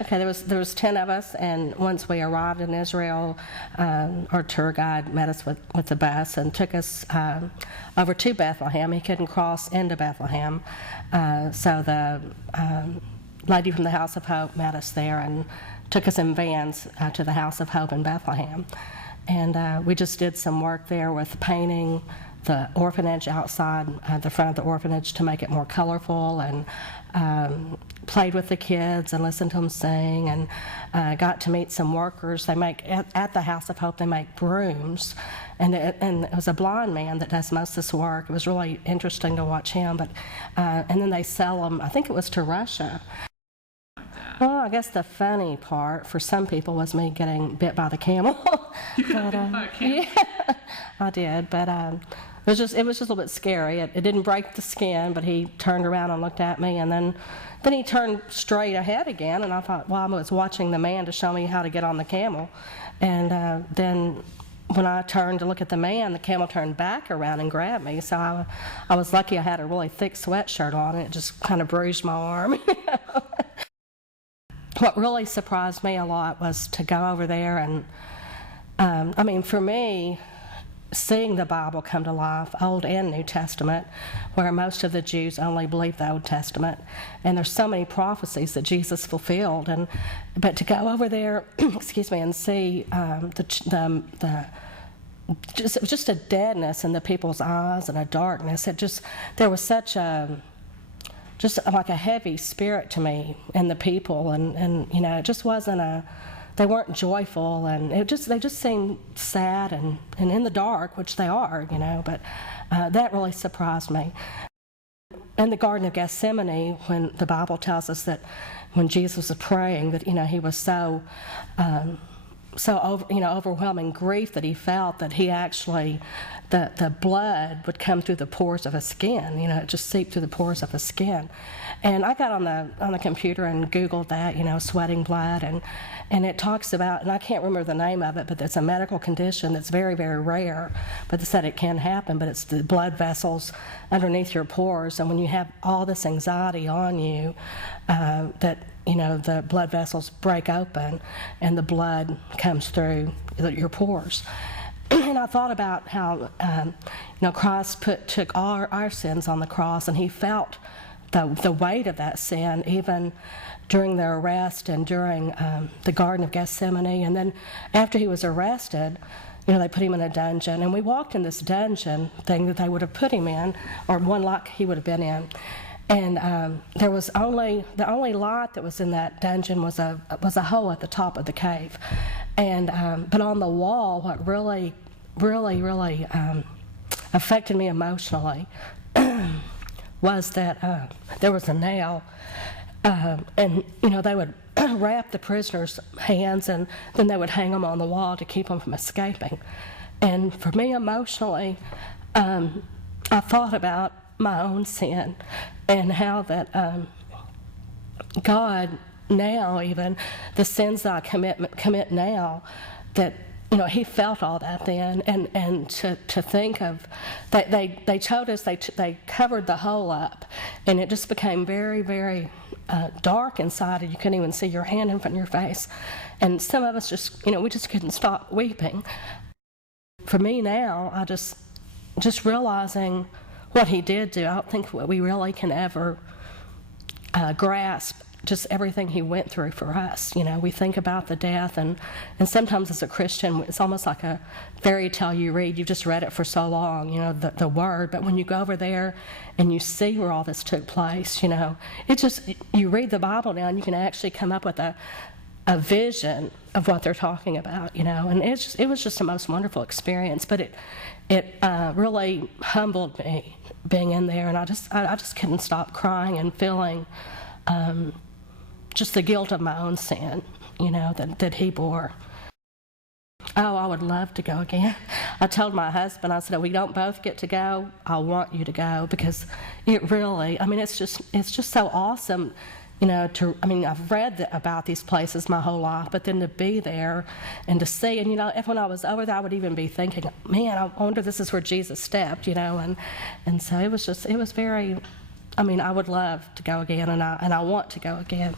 Okay, there was 10 of us, and once we arrived in Israel, our tour guide met us with the bus and took us over to Bethlehem. He couldn't cross into Bethlehem, so the lady from the House of Hope met us there and took us in vans to the House of Hope in Bethlehem. And we just did some work there with painting the orphanage outside the front of the orphanage to make it more colorful, and played with the kids and listened to them sing, and got to meet some workers. They make, at the House of Hope, they make brooms, and it was a blind man that does most of this work. It was really interesting to watch him, but and then they sell them, I think it was to Russia. Well, I guess the funny part for some people was me getting bit by the camel. You got bit by a camel? Yeah, I did, but it was just a little bit scary. It didn't break the skin, but he turned around and looked at me, and then he turned straight ahead again, and I thought, well, I was watching the man to show me how to get on the camel, and then when I turned to look at the man, the camel turned back around and grabbed me. So I was lucky I had a really thick sweatshirt on, and it just kind of bruised my arm. What really surprised me a lot was to go over there and, I mean, for me, seeing the Bible come to life, Old and New Testament, where most of the Jews only believe the Old Testament, and there's so many prophecies that Jesus fulfilled, but to go over there, excuse me, and see just a deadness in the people's eyes and a darkness. There was such just like a heavy spirit to me and the people, and you know, it just wasn't they weren't joyful, and they just seemed sad and in the dark, which they are, you know, but that really surprised me. In the Garden of Gethsemane, when the Bible tells us that when Jesus was praying, that, you know, he was so overwhelming grief that he felt that he actually, the blood would come through the pores of his skin, you know, it just seeped through the pores of his skin. And I got on the computer and Googled that, you know, sweating blood, and it talks about, and I can't remember the name of it, but it's a medical condition that's very, very rare, but they said it can happen, but it's the blood vessels underneath your pores, and when you have all this anxiety on you, that, you know, the blood vessels break open and the blood comes through your pores. And I thought about how, you know, Christ took all our sins on the cross, and he felt the weight of that sin even during the arrest and during the Garden of Gethsemane. And then after he was arrested, you know, they put him in a dungeon, and we walked in this dungeon thing that they would have put him in, or one lock he would have been in. And there was the only light that was in that dungeon was a hole at the top of the cave. And but on the wall, what really affected me emotionally was that there was a nail, and, you know, they would wrap the prisoners' hands, and then they would hang them on the wall to keep them from escaping. And for me emotionally, I thought about my own sin and how that God now, even the sins that I commit now, that, you know, he felt all that then, and to think of that they told us they covered the hole up, and it just became very, very dark inside, and you couldn't even see your hand in front of your face, and some of us just, you know, we just couldn't stop weeping. For me now, I just realizing what he did do, I don't think we really can ever grasp just everything he went through for us. You know, we think about the death, and sometimes as a Christian, it's almost like a fairy tale you read. You've just read it for so long, you know, the word. But when you go over there and you see where all this took place, you know, it's just, you read the Bible now and you can actually come up with a vision of what they're talking about, you know. And it was just the most wonderful experience. But it really humbled me being in there, and I just couldn't stop crying and feeling just the guilt of my own sin, you know, that he bore. Oh, I would love to go again. I told my husband, I said, if we don't both get to go, I want you to go, because it really, I mean, it's just so awesome, you know, I've read about these places my whole life, but then to be there and to see, and, you know, when I was over there, I would even be thinking, man, I wonder if this is where Jesus stepped, you know, and so it was very, I mean, I would love to go again, and I want to go again.